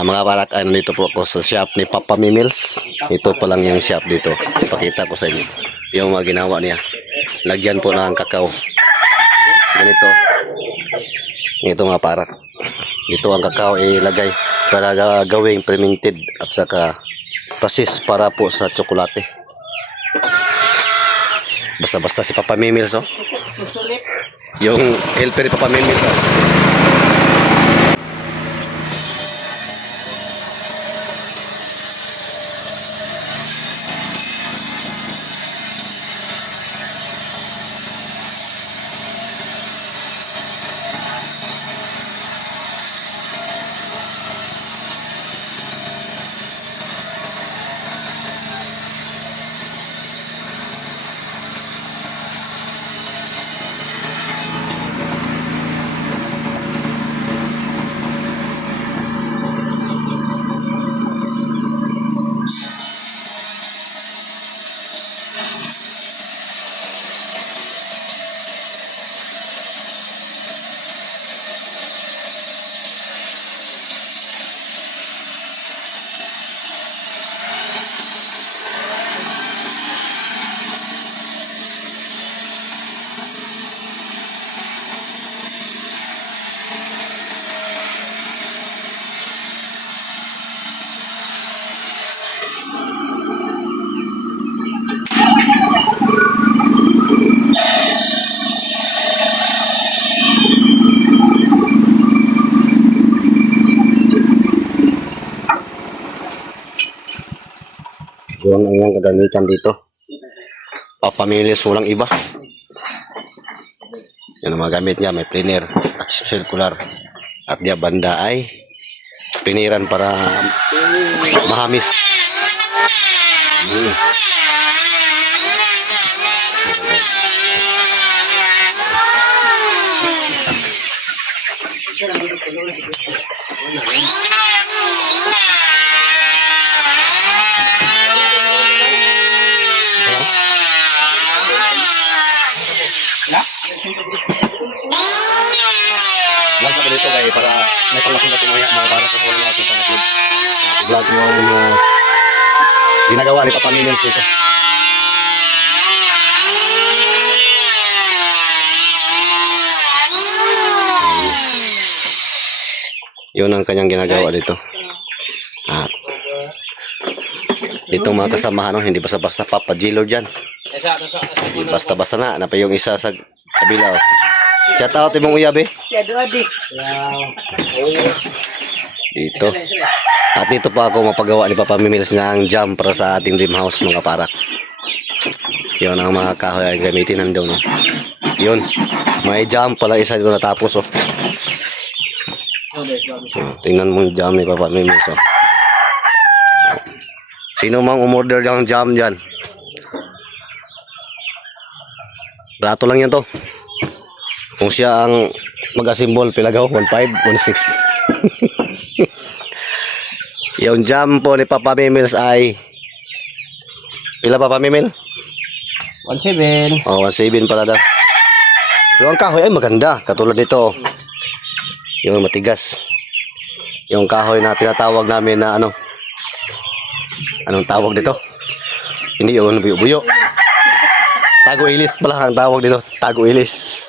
Ang mga balak, dito po ako sa shop ni Papa Mimils. Ito pa lang yung shop dito. Pakita ko sa inyo. Yung mga ginawa niya. Lagyan po ng kakao. Ganito. Ito nga para. Ito ang kakao ilagay para gawing fermented at saka process para po sa tsokolate. Basta-basta si Papa Mimils, oh. Susulit. Yung helper ni Papa Mimils, oh. Yun ang iyong kagamitan dito. Papa Mimils, walang iba. Yan ang mga gamit niya. May planer at circular. At diya banda ay piniran para mahamis. Lang sa dito kay para may panglaking natin mga para sa mga natin panglaking. Vlog yung ginagawa ni Papa Mimils dito. Yun ang kanyang ginagawa dito. At dito mga kasamahan, no, hindi basta-basta papajilo dyan. Basta-basta na pa yung isa sa kabila. Oh. Shout out imong uyabe. Si Adi. Dito. At dito pa ako mapagawa ni Papa Mimils ng jam para sa ating dream house mga parak. Yun ang mga kahoy ang gamitin nandun. No? Yun. May jam pala isa dito natapos. Oh. Tingnan mo yung jam ni Papa Mimils. Oh. Sino mang umorder ng jam dyan? Barato lang yan to. Kung siya ang mag-asimbol, pilagaw, 1.5, 1.6. Yung jam po ni Papa Mimils ay pila Papa Mimil? 1.7. Oh, 1.7 pala daw. Yung kahoy ay maganda. Katulad nito. Yung matigas. Yung kahoy na tinatawag namin na ano. Anong tawag dito? Hindi yun, buyo-buyo. Tago-ilis pala ang tawag dito. Tago-ilis.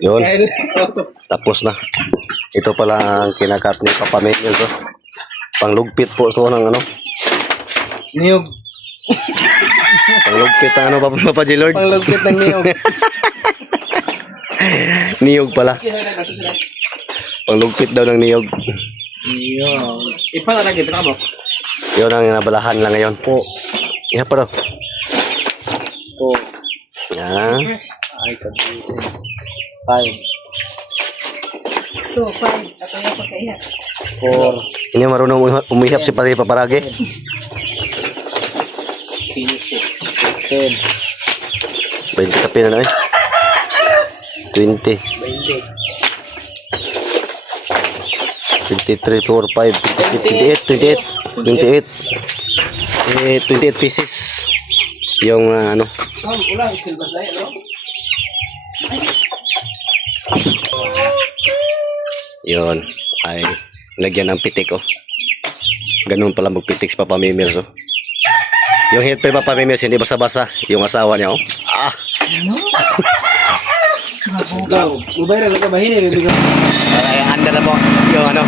Yun. Tapos na. Ito pala ang kinakat ni Papa Mimils. Oh. Panglugpit po ito ng ano. Niyog. Panglugpit ang ano, Papa G-Lord. Panglugpit ng niyog. Niyog pala. Panglugpit daw ng niyog. Niyog. Ipa na lagi, pinaka mo. Yun ang nabalahan lang ngayon po. Iha pa daw. Po. Yan. Ay, kabisi. 5. 2, 5. Ako yung pagkaiyak. 4. Ini marunong umihap si Pati Paparage. 10. 20 kape na na eh. 20. 20. 23, 4, 5, 28, 28 pieces. Yung ano. Ulang, skill ba tayo, no? Yun. Ay, lagyan ng pitik oh. Ganun pala magpitik si Papa Mimils oh. Yung head pa Papa Mimils, hindi basa-basa. Yung asawa niya oh. Ah! Go. Ubay lang ka bahini, bibigyan. Ay, handa na po. Yung ano.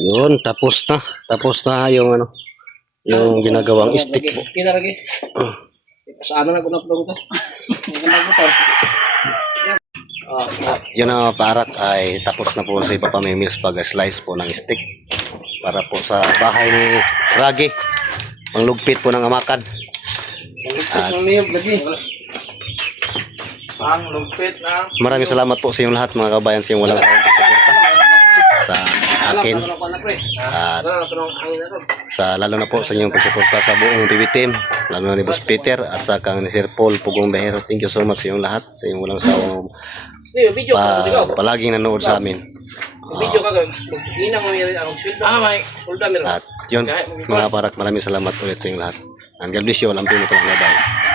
Yun, tapos na. Tapos na yung ano, yung ginagawang stick po. Kita lagi. Sa ano na ko na-upload ka? Yun ang parak ay tapos na po si Papa Mimils pag-slice po ng stick para po sa bahay ni Ragi. Panglugpit po ng amakan. Ang niyog lagi. Ang lugpit na. Maraming salamat po sa inyong lahat mga kabayan sa inyong walang sawang pagsuporta sa akin at sa lalo na po sa inyong pagsuporta sa buong PB team, lalo na ni Boss Peter at sa kang ni Sir Paul Pugong Behero. Thank you so much sa inyong lahat, sa inyong walang sawang palaging nanood sa amin. Video ka hinang mo yung sweldo. May solda meron. At yun mga parak, maraming salamat ulit sa inyong lahat. And God bless you, alam po mo ito lang. Bye.